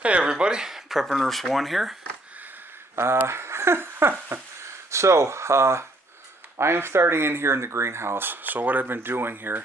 Hey everybody, Prepper Nurse 1 here. Uh, I am starting in here in the greenhouse. So what I've been doing here,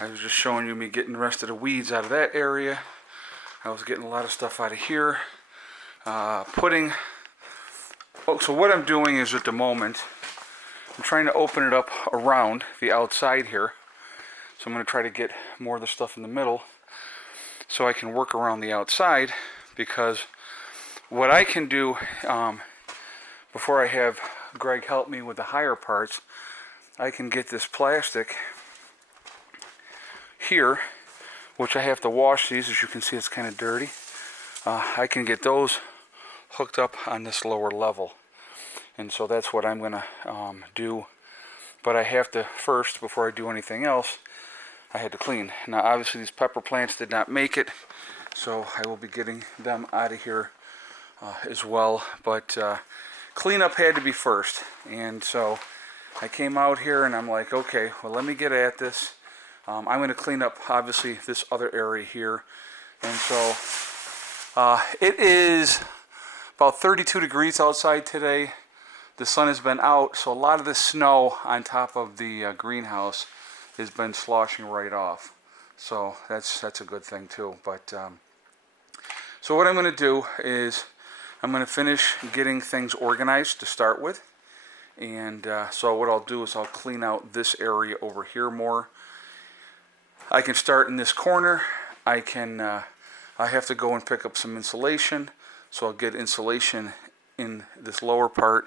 I was just showing you me getting the rest of the weeds out of that area. I was getting a lot of stuff out of here. So what I'm doing is at the moment, I'm trying to open it up around the outside here. So I'm going to try to get more of the stuff in the middle so I can work around the outside, because what I can do before I have Greg help me with the higher parts, I can get this plastic here, which I have to wash these. As you can see, it's kind of dirty. I can get those hooked up on this lower level, and so that's what I'm going to do. But I have to first, before I do anything else, I had to clean. Now obviously these pepper plants did not make it, so I will be getting them out of here as well. But cleanup had to be first, and so I came out here and I'm like, okay, well, let me get at this. I'm going to clean up obviously this other area here, and so it is about 32 degrees outside today. The sun has been out, so a lot of the snow on top of the greenhouse has been sloshing right off. So that's a good thing too. But so what I'm going to do is I'm going to finish getting things organized to start with. And so what I'll do is I'll clean out this area over here more. I can start in this corner. I have to go and pick up some insulation. So I'll get insulation in this lower part,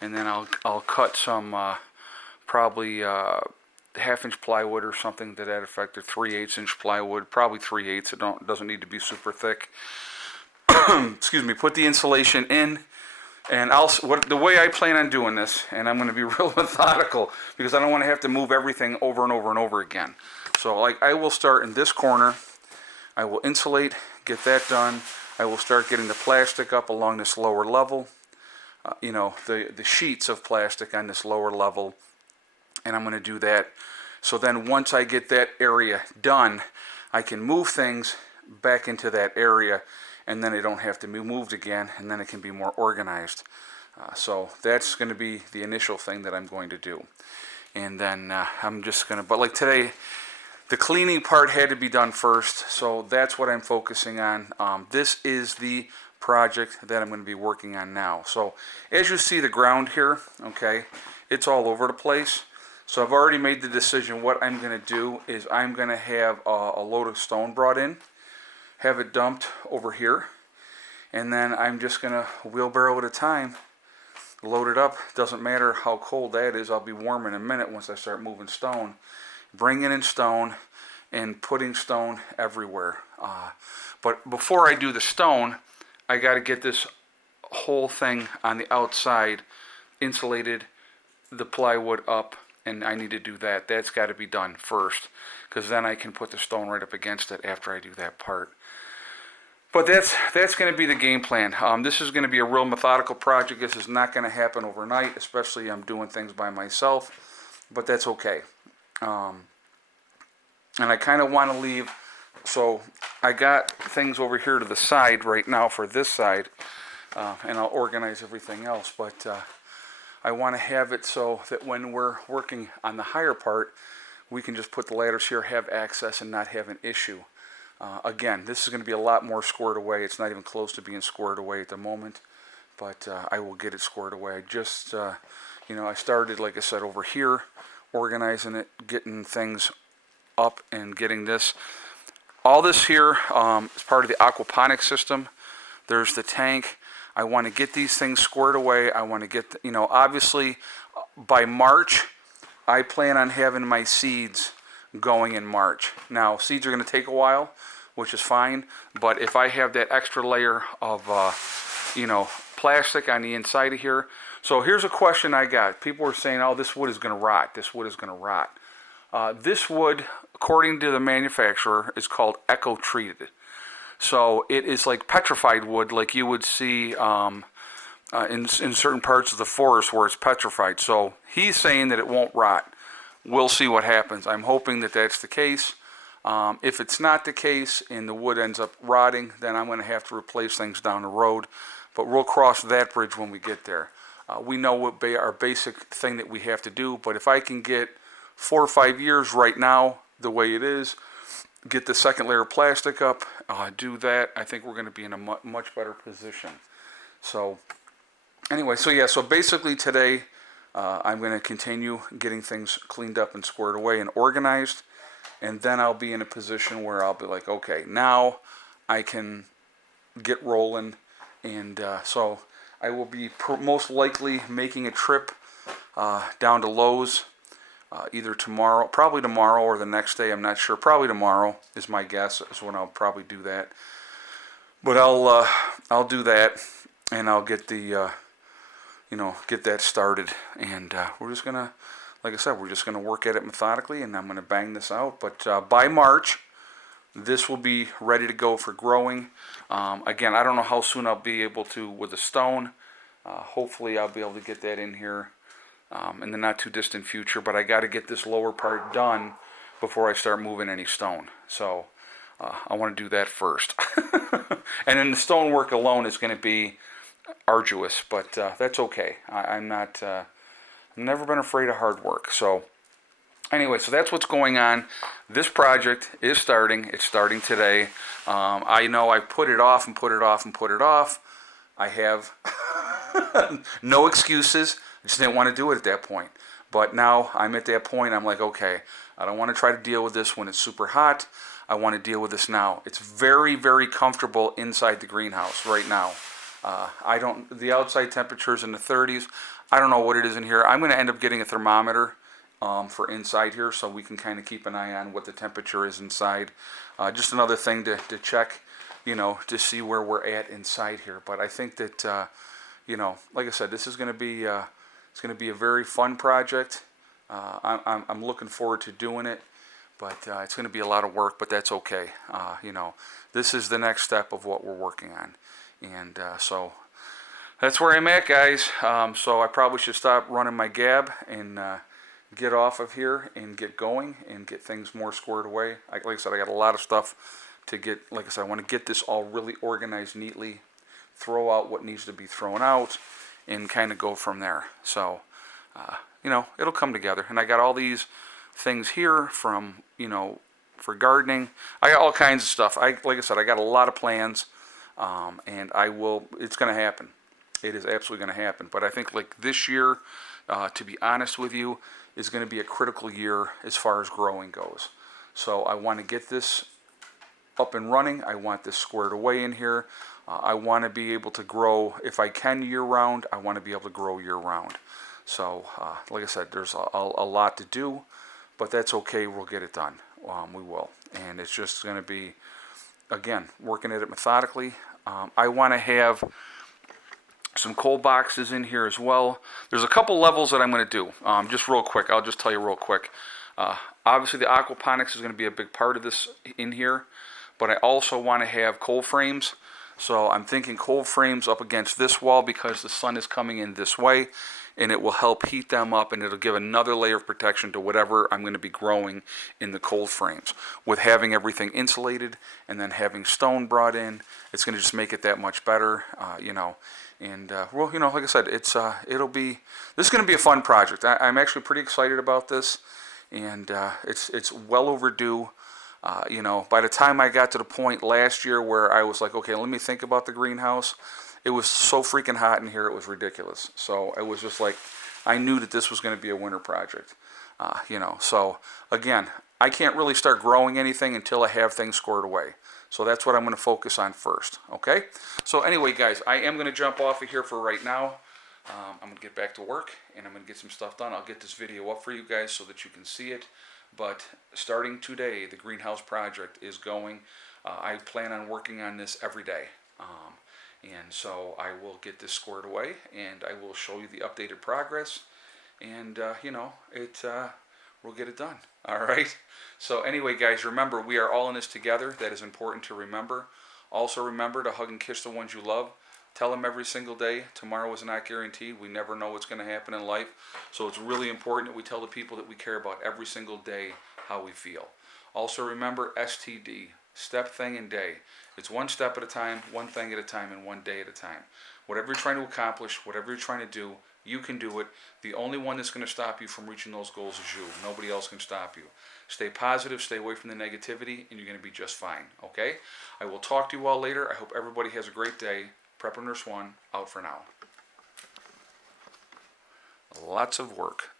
and then I'll cut some probably half-inch plywood or something to that effect, or 3/8 inch plywood, probably 3/8. It doesn't need to be super thick. Excuse me. Put the insulation in, and the way I plan on doing this, and I'm going to be real methodical because I don't want to have to move everything over and over and over again. So like I will start in this corner. I will insulate, get that done. I will start getting the plastic up along this lower level. The sheets of plastic on this lower level. And I'm going to do that. So then once I get that area done, I can move things back into that area, and then they don't have to be moved again, and then it can be more organized. So that's going to be the initial thing that I'm going to do. And then I'm just going to, but like today, the cleaning part had to be done first, so that's what I'm focusing on. This is the project that I'm going to be working on now. So as you see the ground here, okay, it's all over the place. So I've already made the decision. What I'm going to do is I'm going to have a load of stone brought in, have it dumped over here, and then I'm just going to wheelbarrow at a time, load it up. Doesn't matter how cold that is. I'll be warm in a minute once I start moving stone. Bringing in stone and putting stone everywhere. But before I do the stone, I got to get this whole thing on the outside insulated, the plywood up, and I need to do that. That's got to be done first, because then I can put the stone right up against it after I do that part. But that's going to be the game plan. This is going to be a real methodical project. This is not going to happen overnight, especially I'm doing things by myself, but that's okay. And I kind of want to leave, so I got things over here to the side right now for this side, and I'll organize everything else, but I want to have it so that when we're working on the higher part, we can just put the ladders here, have access, and not have an issue. Again, this is going to be a lot more squared away. It's not even close to being squared away at the moment, but I will get it squared away. I just, I started, like I said, over here, organizing it, getting things up, and getting this. All this here is part of the aquaponics system. There's the tank. I want to get these things squared away. I want to get, obviously by March, I plan on having my seeds going in March. Now, seeds are going to take a while, which is fine, but if I have that extra layer of, plastic on the inside of here. So here's a question I got. People were saying, oh, this wood is going to rot. This wood is going to rot. This wood, according to the manufacturer, is called eco-treated. So it is like petrified wood, like you would see in certain parts of the forest where it's petrified. So he's saying that it won't rot. We'll see what happens. I'm hoping that that's the case. If it's not the case and the wood ends up rotting, then I'm going to have to replace things down the road. But we'll cross that bridge when we get there. We know what our basic thing that we have to do, but if I can get 4 or 5 years right now, the way it is, get the second layer of plastic up, do that, I think we're going to be in a much better position. So anyway, so basically today I'm going to continue getting things cleaned up and squared away and organized, and then I'll be in a position where I'll be like, okay, now I can get rolling, and so I will be most likely making a trip down to Lowe's either tomorrow, probably tomorrow or the next day. I'm not sure. Probably tomorrow is my guess, is when I'll probably do that. But I'll do that, and I'll get the get that started, and we're just gonna, like I said, we're just gonna work at it methodically, and I'm gonna bang this out. But by March, this will be ready to go for growing. Again, I don't know how soon I'll be able to with the stone. Hopefully I'll be able to get that in here in the not too distant future, but I got to get this lower part done before I start moving any stone. So I want to do that first. And then the stone work alone is going to be arduous, but that's okay. I'm not, I've never been afraid of hard work. So anyway, so that's what's going on. This project is starting. It's starting today. I know I put it off and put it off and put it off. I have no excuses. I just didn't want to do it at that point. But now I'm at that point. I'm like, okay, I don't want to try to deal with this when it's super hot. I want to deal with this now. It's very, very comfortable inside the greenhouse right now. The outside temperature is in the 30s. I don't know what it is in here. I'm going to end up getting a thermometer for inside here, so we can kind of keep an eye on what the temperature is inside. Just another thing to check, to see where we're at inside here. But I think that, like I said, this is going to be it's going to be a very fun project. I'm looking forward to doing it, but it's going to be a lot of work. But that's okay. This is the next step of what we're working on, and so that's where I'm at, guys. So I probably should stop running my gab and get off of here and get going and get things more squared away. Like I said, I got a lot of stuff to get. Like I said, I want to get this all really organized neatly, throw out what needs to be thrown out, and kind of go from there. So, it'll come together. And I got all these things here from, for gardening. I got all kinds of stuff. Like I said, I got a lot of plans, and it's going to happen. It is absolutely going to happen. But I think like this year, to be honest with you, is going to be a critical year as far as growing goes. So I want to get this up and running. I want this squared away in here. I want to be able to grow, if I can, year-round. I want to be able to grow year-round. So, like I said, there's a lot to do, but that's okay. We'll get it done. We will. And it's just going to be, again, working at it methodically. I want to have some cold boxes in here as well. There's a couple levels that I'm going to do. Just real quick, I'll just tell you real quick. Obviously, the aquaponics is going to be a big part of this in here, but I also want to have cold frames. So I'm thinking cold frames up against this wall because the sun is coming in this way, and it will help heat them up, and it'll give another layer of protection to whatever I'm going to be growing in the cold frames. With having everything insulated and then having stone brought in, it's going to just make it that much better, And well, like I said, this is going to be a fun project. I'm actually pretty excited about this, and it's well overdue. By the time I got to the point last year where I was like, okay, let me think about the greenhouse, it was so freaking hot in here, it was ridiculous. So it was just like, I knew that this was going to be a winter project. So again, I can't really start growing anything until I have things squared away. So that's what I'm going to focus on first, okay? So anyway, guys, I am going to jump off of here for right now. I'm going to get back to work, and I'm going to get some stuff done. I'll get this video up for you guys so that you can see it. But starting today, the greenhouse project is going. I plan on working on this every day. And so I will get this squared away, and I will show you the updated progress. And, we'll get it done. All right? So anyway, guys, remember, we are all in this together. That is important to remember. Also remember to hug and kiss the ones you love. Tell them every single day, tomorrow is not guaranteed. We never know what's going to happen in life. So it's really important that we tell the people that we care about every single day how we feel. Also remember STD, step, thing, and day. It's one step at a time, one thing at a time, and one day at a time. Whatever you're trying to accomplish, whatever you're trying to do, you can do it. The only one that's going to stop you from reaching those goals is you. Nobody else can stop you. Stay positive, stay away from the negativity, and you're going to be just fine, okay? I will talk to you all later. I hope everybody has a great day. Prepper Nurse 1, out for now. Lots of work.